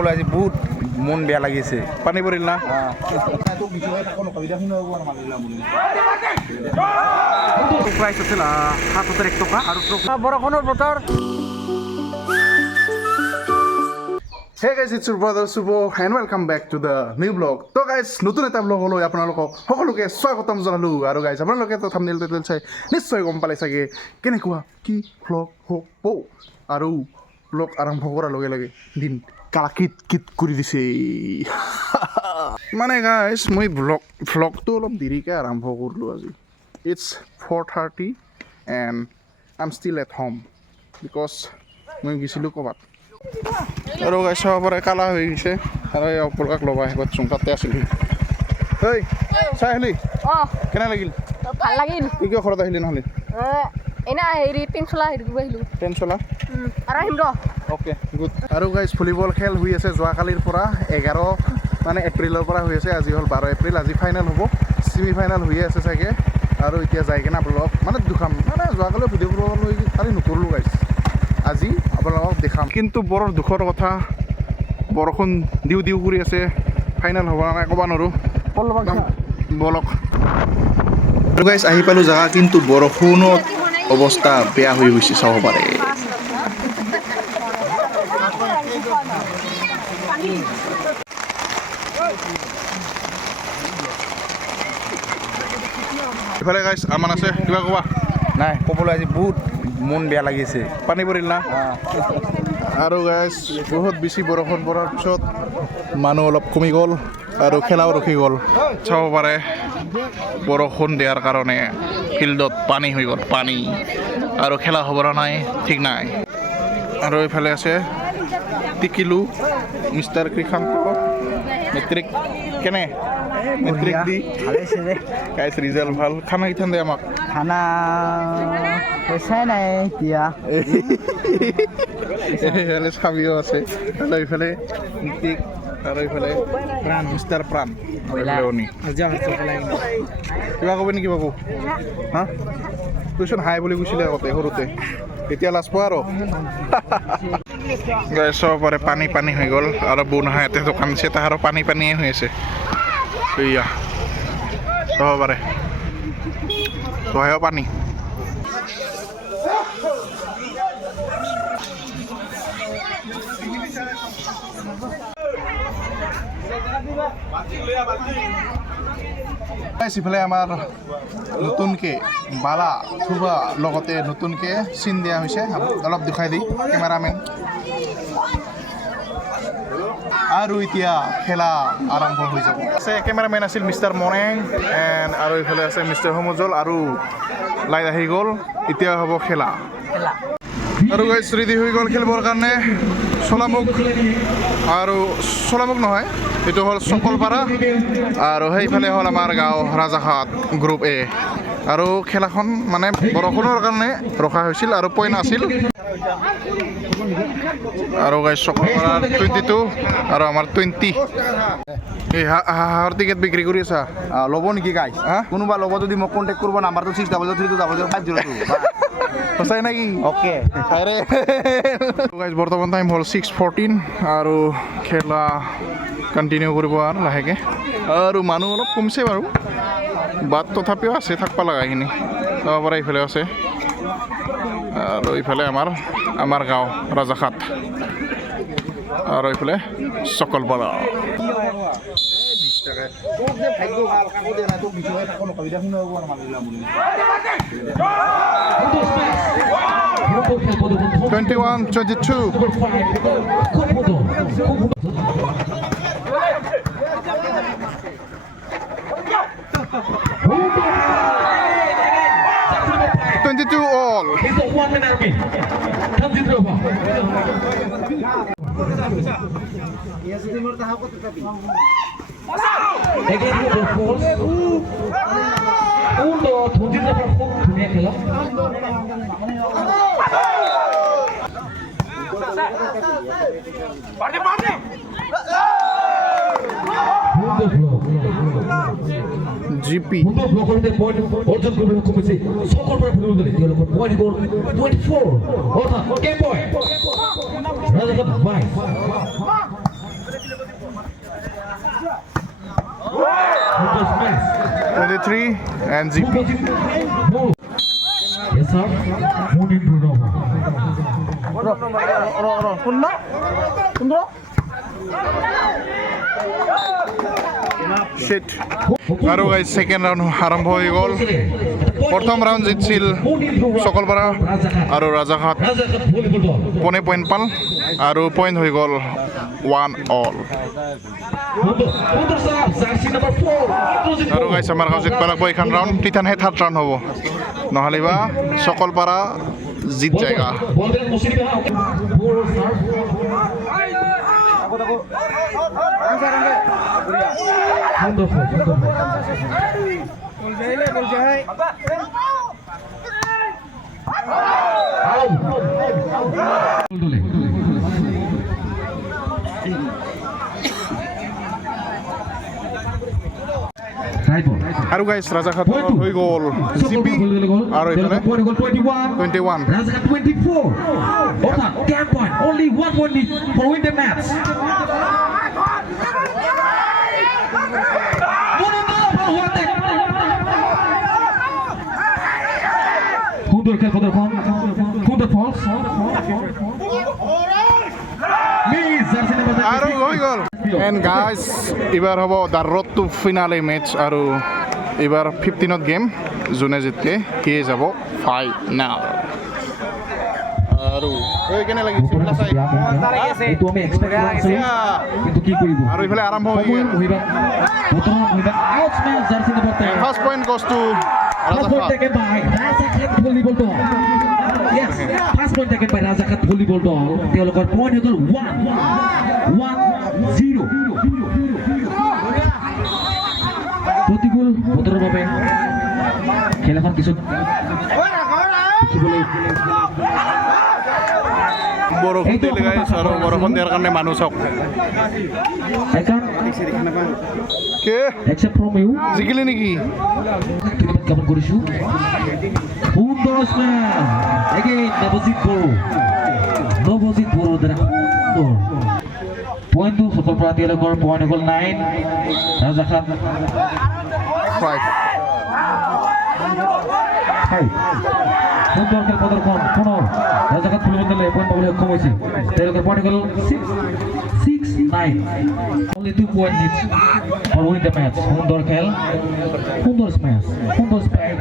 ক'বলৈ আজি বহুত মন বেয়া লাগিছে। পানী পৰিল না প্ৰাইচ আছিল ৭,০০০ টকা আৰু বৰষুণৰ বতৰ। Hey guys, it's your brother Subo and welcome back to the new vlog. So guys, নতুন এটা vlog লৈ আপোনালোকক সকলোকে স্বাগতম জনালোঁ। আৰু guys, আপোনালোকে তো thumbnail title চাই নিশ্চয় গম পালে চাগে কেনেকুৱা কি vlog হ'ব। আৰু vlog আৰম্ভ কৰাৰ লগে লগে দিন কালাকিট কিট কৰি দিছে। মানে guys, মই vlogটো অলপ দেৰিকৈ আৰম্ভ কৰিলোঁ আজি। It's 4:30 and I'm still at home because মই গৈছিলোঁ ক'ৰবাত। আৰু গাইছ পাৰে কালা হৈ গৈছে আৰু এই অপলকাক ল'বা আহিব চুংকাতে আছিলোঁ। ঐ চাই আহিলি কেনে লাগিল? ভাল লাগিল। কি কিয় ঘৰত আহিলি নহ'লে? এনে হেৰি পেঞ্চলা হেৰি কৰিব আহিলোঁ। পেঞ্চলা আৰু আহিম ৰ। Okay good. আৰু গাইছ ভলীবল খেল হৈ আছে যোৱাকালিৰ পৰা 11 এপ্ৰিলৰ পৰা হৈ আছে। আজি হ'ল 12 এপ্ৰিল। আজি ফাইনেল হ'ব, ছেমি ফাইনেল হৈয়ে আছে চাগে। আৰু এতিয়া যাই কিনে আপোনালোকক দুখাম যোৱাকালি ভিডিঅ' কৰিব লৈ কালি নকৰিলোঁ গাইছ, আজি আপোনালোকক দেখাম। কিন্তু বৰ দুখৰ কথা, বৰষুণ দিও কৰি আছে, ফাইনেল হ'ব নাই ক'ব নোৱাৰোঁ। বলক আৰু গাইছ আহি পালোঁ জেগা, কিন্তু বৰষুণত অৱস্থা বেয়া হৈ গৈছে চাব পাৰে। ইফালে গাইছ আমান আছে, কিবা ক'বা? নাই, ক'বলৈ আজি বহুত মন বেয়া লাগিছে। পানী পৰিল না আৰু গাইছ বহুত বেছি বৰষুণ পৰাৰ পিছত মানুহ অলপ কমি গ'ল আৰু খেলাও ৰখি গ'ল। চাব পাৰে বৰষুণ দিয়াৰ কাৰণে ফিল্ডত পানী হৈ গ'ল, পানী আৰু খেলা হ'ব নাই ঠিক নাই। আৰু এইফালে আছে টিকিলু মিষ্টাৰ কৃষান্ত মেট্ৰিক কেনে মেট্ৰিক দি গাইছ ৰিজাল্ট ভাল। খানা কিঠান দে আমাক? খানা পইচাই নাই এতিয়া। এইফালে চাবিও আছে, এইফালে নীতিক আৰু এইফালে মিষ্টাৰ প্ৰাণ। কিবা ক'বি নেকি বাবু? হা তইচোন হাই বুলি কৈছিলে আগতে সৰুতে, এতিয়া লাজ পোৱা আৰু। চাব পাৰে পানী হৈ গ'ল আৰু বৌনাহা ইয়াতে দোকান দিছে, তাহাৰো পানীয়ে হৈ আছে। এয়া চাব পাৰে তহায়ো পানী। ইফালে আমাৰ নতুনকৈ বালা থুবা লগতে নতুনকৈ চিন দিয়া হৈছে, অলপ দেখুৱাই দি কেমেৰামেন। আৰু এতিয়া খেলা আৰম্ভ হৈ যাব। আছে কেমেৰামেন আছিল মিষ্টাৰ মনেং এণ্ড আৰু এইফালে আছে মিষ্টাৰ সমজল আৰু লাইট আহি গ'ল। এতিয়া হ'ব খেলা। আৰু গাইছ ৰেডি হৈ গ'ল খেলিবৰ কাৰণে চলামুখ, আৰু চলামুখ নহয় এইটো হ'ল চকলপাৰা, আৰু সেইফালে হ'ল আমাৰ গাঁও ৰাজাঘাট গ্ৰুপ এ। আৰু খেলাখন মানে বৰষুণৰ কাৰণে ৰখা হৈছিল আৰু পইণ্ট আছিল। আৰু গাইছ চকলপাৰাৰ 22 আৰু আমাৰ 20। এই হাঁহৰ টিকেট বিক্ৰী কৰি আছা? ল'ব নেকি গাইছ? কোনোবা ল'ব যদি মোক কণ্টেক্ট কৰিব, নাম্বাৰটো 6032000502। সঁচাই নেকি? অ'কে। বৰ্তমান টাইম হ'ল 6:14 আৰু খেলা কণ্টিনিউ কৰিব আৰু লাহেকৈ। আৰু মানুহ অলপ কমিছে বাৰু, বাট তথাপিও আছে থাকিব লগাখিনি। তাৰ পৰা ইফালে আছে আৰু ইফালে আমাৰ গাঁও ৰাজাঘাট আৰু এইফালে চকলপাৰা। Twenty-one, 22. 22 all. GP ব্লকতে পয়েন্ট অৰ্জন কৰবে লক্ষ্য কৰেছে সকল পয়েন্ট ফুটবল দলে তেওঁলোকৰ পয়েন্ট গ'ল 24 অর্থাৎ কে পয়েন্ট রাজাকার 22 3 and GP. Yes, sir. Moon in Bruno. Shit. আৰু গাইজ সেকেন্ড ৰাউণ্ড আৰম্ভ হৈ গ'ল প্ৰথম ৰাউণ্ড জিতছিল চকলপাৰা আৰু ৰাজাঘাট পনে পইণ্ট পাল আৰু পইণ্ট হৈ গ'ল 1-all আৰু গাইজ আমাৰ গাঁও জিতব লাগিব এইখন ৰাউণ্ড তিতানহে থাৰ্ড ৰাউণ্ড হ'ব নহ'লে বা চকলপাৰা জিত যায়গা আৰু গাইজ ৰাজাঘাট হৈ গ'ল জিপি আৰু এইফালে 21 Razakat 24. Otak 10 point. Only 1 point need for win the match. Hundur খেল প্রদর্শন Hundur falls. আৰু হৈ গ'ল এণ্ড গাইজ এইবাৰ হ'ব the road to finale match আৰু এইবাৰ 15th গেম যোনে জিতে সিয়ে যাব ফাইনাল আৰু কেনে লাগিছে এইটো আমি এক্সপেক্ট কৰিছো কিন্তু কি কৰিব আৰু এইফালে আৰম্ভ হৈ গ'ল first point goes to Rajaghat taken by Razakat volleyball dog. Yes, first point taken by Razakat volleyball dog. তেওঁলোকৰ point হৈ গ'ল 1-0. প্ৰতিকূল বতৰৰ বাবে খেলখন কিছু দেখিবলৈ বৰষুণ দিলে গাইজ আৰু বৰষুণ দিয়াৰ কাৰণে মানুহ চাওক কে except from you জিকিলি নেকি জ্ঞাপন কৰিছোঁ সুন্দৰ স্মেল again নৱজিত বড়ো দ্বাৰা সুন্দৰ পইণ্টটো চকৰ পৰা তেওঁলোকৰ পইণ্ট হৈ গ'ল 9 ৰাজাঘাট 5 সুন্দৰ খেল প্ৰদৰ্শন পুনৰ ৰাজাঘাট ফুলিব দলে পইণ্ট পাবলৈ সক্ষম হৈছে তেওঁলোকৰ পইণ্ট হৈ গ'ল 6-9 only 2 point needs for win the match সুন্দৰ খেল সুন্দৰ স্মেচ সুন্দৰ স্পাইক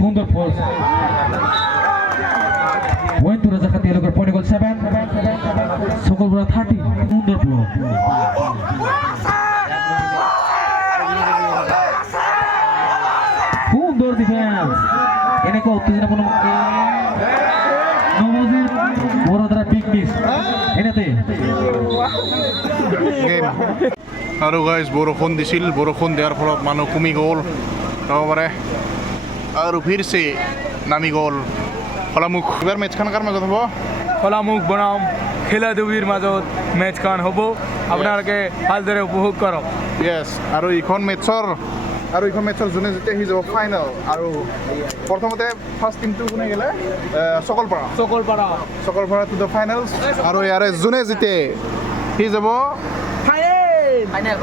সুন্দৰ ফ'ৰ্চ পইণ্ট টু ৰাজাঘাট তেওঁলোকৰ পইণ্ট হৈ গ'ল 7 চকৰ পৰা 30 সুন্দৰ ব্লক সুন্দৰ ডিফেন্স এনেকুৱা উত্তেজনাপূৰ্ণ নৱজিত বড়ো দ্বাৰা বিগ মিছ এনেতে গেম আৰু গাইজ বৰষুণ দিছিল বৰষুণ দিয়াৰ ফলত মানুহ কমি গ'ল হ'ব পাৰে আৰু ফিৰছে নামি গ'ল ফলামুখ এইবাৰ মেটচখন কাৰ মাজত হ'ব ফলামুখ বনাম খেলা ধূলিৰ মাজত মেটচখন হ'ব আপোনালোকে ভালদৰে উপভোগ কৰক য়েছ আৰু এইখন মেটচৰ যোনে যেতিয়া সি যাব ফাইনেল আৰু প্ৰথমতে ফাৰ্ষ্ট টিমটো কোনে গ'লে চকলপাৰা টু দ্য ফাইনেলছ আৰু ইয়াৰে যোনে জিতে সি যাব ফাইনেল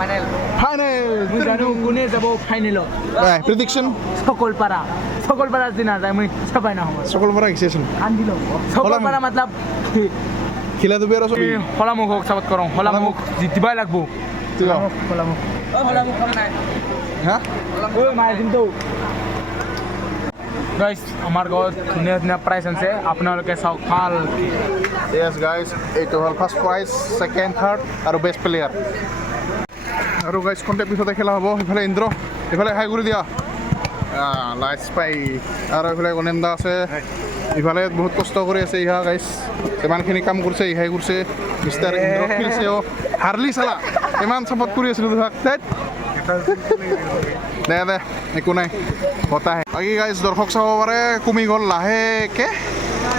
কোনে যাব ফাইনেলত প্ৰেডিকশ্যন চকলপাৰা যদি নাযায় মই চাবাই নহ'ব চকলপাৰা গেছেচোন আন্দি ল'ব চকলপাৰা মতলব খিলা দুবি আৰু চবি ফলামুখক চাপত কৰোঁ ফলামুখ জিতিবাই লাগব হা গাইজ আমাৰ গাঁৱত ধুনীয়া ধুনীয়া প্ৰাইজ আছে আপোনালোকে চাওক ভাল য়েছ গাইজ এইটো হ'ল ফাৰ্ষ্ট প্ৰাইজ ছেকেণ্ড থাৰ্ড আৰু বেষ্ট প্লেয়াৰ আৰু গাইজ কণ্টেক্ট পিছতে খেলা হ'ব এইফালে ইন্দ্ৰ এইফালে হাই কৰি দিয়া লাইট স্পাই আৰু এইফালে গণেন্দা আছে ইফালে বহুত কষ্ট কৰি আছে ইহা গাইজ ইমানখিনি কাম কৰিছে ইহাই কৰিছে মিষ্টাৰ ইন্দ্ৰ খেলিছেও হাৰলি চালা ইমান চাপৰ্ট কৰি আছিলোঁ তোমাক দে একো নাই বতাহে বাকী গাইজ দৰ্শক চাব পাৰে কমি গ'ল লাহেকৈ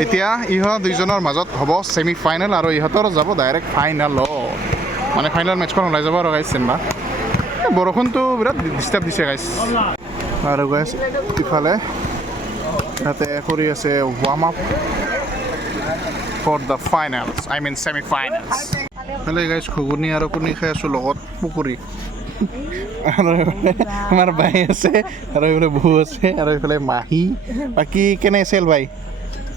এতিয়া ইহঁত দুইজনৰ মাজত হ'ব ছেমি ফাইনেল আৰু ইহঁতৰ যাব ডাইৰেক্ট ফাইনেল মানে ফাইনেল মেটচখন ওলাই যাব আৰু গাইজ চিন্তা বৰষুণটো বিৰাট ডিষ্টাৰ্ব দিছে গাইজ আৰু গাইজ ইফালে তাতে কৰি আছে warm up for the finals semi finals ভালে গাইজ ঘুগুনি আৰু কণী খাই আছোঁ লগত পুখুৰী আৰু আমাৰ বাই আছে আৰু এইফালে বৌ আছে আৰু এইফালে মাহী বাকী কেনে আছিল বাই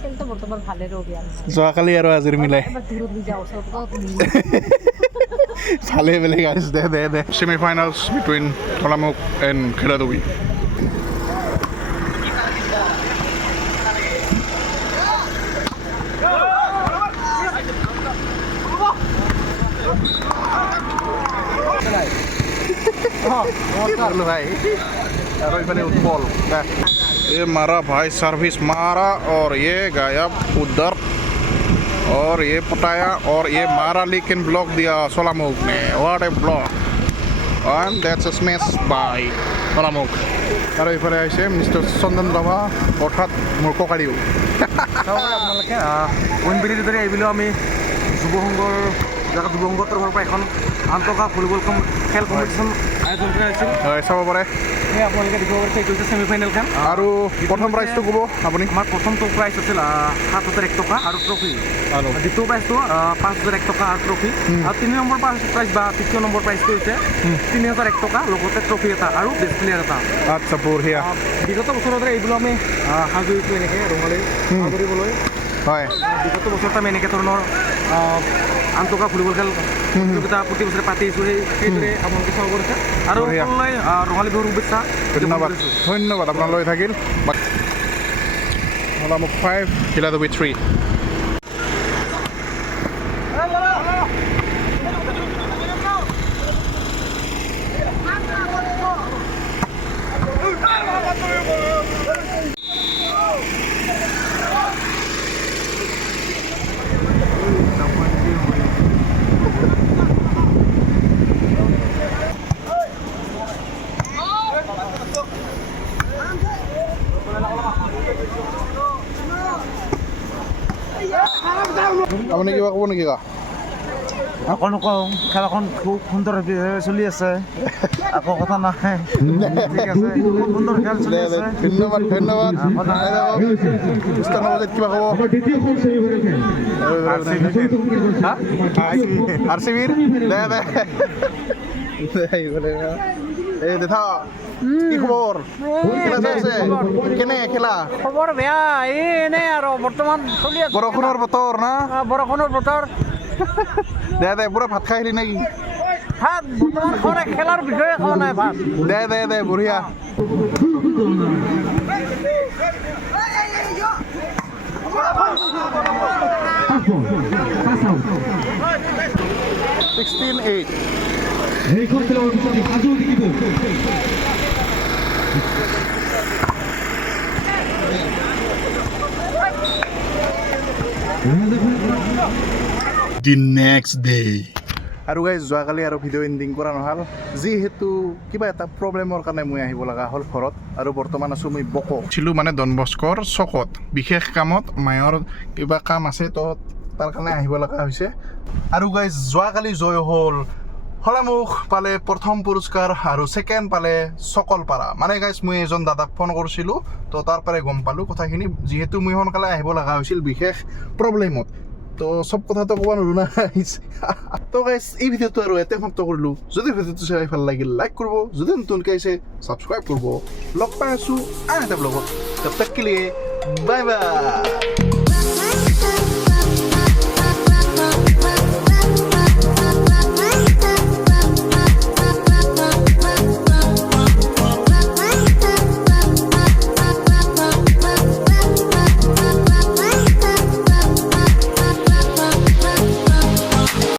কিন্তু বৰ্তমান ভালে ৰ'বি আৰু যোৱাকালি আৰু আজিৰ মিলাই এবাৰ দূৰত লৈ যাওঁ ওচৰত ভালে বেলেগ guys the semifinals between Thalamukh and Kheladubi भाई उत्पल ये मारा भाई सर्विस मारा और ये गायब उधर और ये पटाया और ये मारा लेकिन ब्लॉक दिया सोलामुख ने what a block and that's a smash by Solamukh और इफाले आइसे मिस्टर चंदन राभा अर्थात मूर्ख कारिও আপোনালোকে উইনবিলি ধৰি এইবিলো আমি যুৱ সংঘৰ যাক যুৱ সংঘৰ তৰফৰ পৰা এখন আন্তঃকা ভলীবল খেল কম্পিটিশ্যন আয়োজন কৰা হৈছিল হয় চাব পাৰে সেই আপোনালোকে দেখিব পাৰিছে এইটো হৈছে ছেমি ফাইনেলখন আৰু প্ৰথম প্ৰাইজটো ক'ব আপুনি আমাৰ প্ৰথমটো প্ৰাইজ আছিল ৭,০০০ টকা আৰু ট্ৰফি আৰু দ্বিতীয় প্ৰাইজটো ৫,০০০ টকা আৰু ট্ৰফি আৰু ৩ নম্বৰ প্ৰাইজ বা তৃতীয় নম্বৰ প্ৰাইজটো হৈছে ৩,০০০ টকা লগতে ট্ৰফি এটা আৰু বেষ্ট প্লেয়াৰ এটা আচ্ছা বঢ়িয়া বিগত বছৰতে এইবোৰ আমি সাজুৰিছোঁ এনেকৈ ৰঙালী সাজুৰিবলৈ হয় বিগত বছৰত আমি এনেকৈ ধৰণৰ আন্তঃকা ভলীবল খেল প্ৰতিযোগিতা প্ৰতি বছৰে পাতি আহিছোঁ সেইদৰে আপোনালোকে চাব পাৰিছে আৰু বঢ়িয়া। সকলোৱে ৰঙালী বিহুৰ শুভেচ্ছা ধন্যবাদ ধন্যবাদ আপোনালৈ থাকিল মোক 5 খেলাদুবি 3 আপুনি কিবা ক'ব নেকি কা আকৌ নকওঁ খেলখন খুব সুন্দৰভাৱে চলি আছে আকৌ কথা নাই ঠিক আছে খুব সুন্দৰ খেল চলি আছে ধন্যবাদ ধন্যবাদ কিবা ক'ব আৰ চি বিৰ দে এই দেখা কি খবৰ খেলা চাই আছে কেনে খেলা খবৰ বেয়া এই এনেই আৰু বৰ্তমান চলি আছে বৰষুণৰ বতৰ না বৰষুণৰ বতৰ দে পুৰা ভাত খাই আহিলি নেকি ভাত বৰ্তমান খোৱা নাই খেলাৰ বিষয়ে খোৱা নাই ভাত দে বঢ়িয়া এইখন খেলৰ পিছত সাজু দেখিব the next day আৰু গাইজ যোৱাকালি আৰু ভিডিঅ' এণ্ডিং কৰা নহ'ল যিহেতু কিবা এটা প্ৰব্লেমৰ কাৰণে মই আহিব লগা হ'ল ঘৰত আৰু বৰ্তমান আছোঁ মই ছিলো মানে ডন বস্কৰ চকত বিশেষ কামত মায়ৰ কিবা কাম আছে তো তাৰ কাৰণে আহিব লগা হৈছে আৰু গাইজ যোৱাকালি জয় হ'ল হলামুখ পালে প্ৰথম পুৰস্কাৰ আৰু ছেকেণ্ড পালে চকলপাৰা মানে গাইজ মই এজন দাদাক ফোন কৰিছিলোঁ তো তাৰ পৰাই গম পালোঁ কথাখিনি যিহেতু মই সোনকালে আহিব লগা হৈছিল বিশেষ প্ৰব্লেমত তো সব কথা তো ক'ব নোৱাৰো না তো গাইজ এই ভিডিঅ'টো আৰু ইয়াতে সমাপ্ত কৰিলোঁ যদি ভিডিঅ'টো চাই ভাল লাগিল লাইক কৰিব যদি নতুনকৈ আহিছে ছাবস্ক্ৰাইব কৰিব লগ পাই আছোঁ আন এটা ব্লগত তব তক কে লিয়ে বাই বাই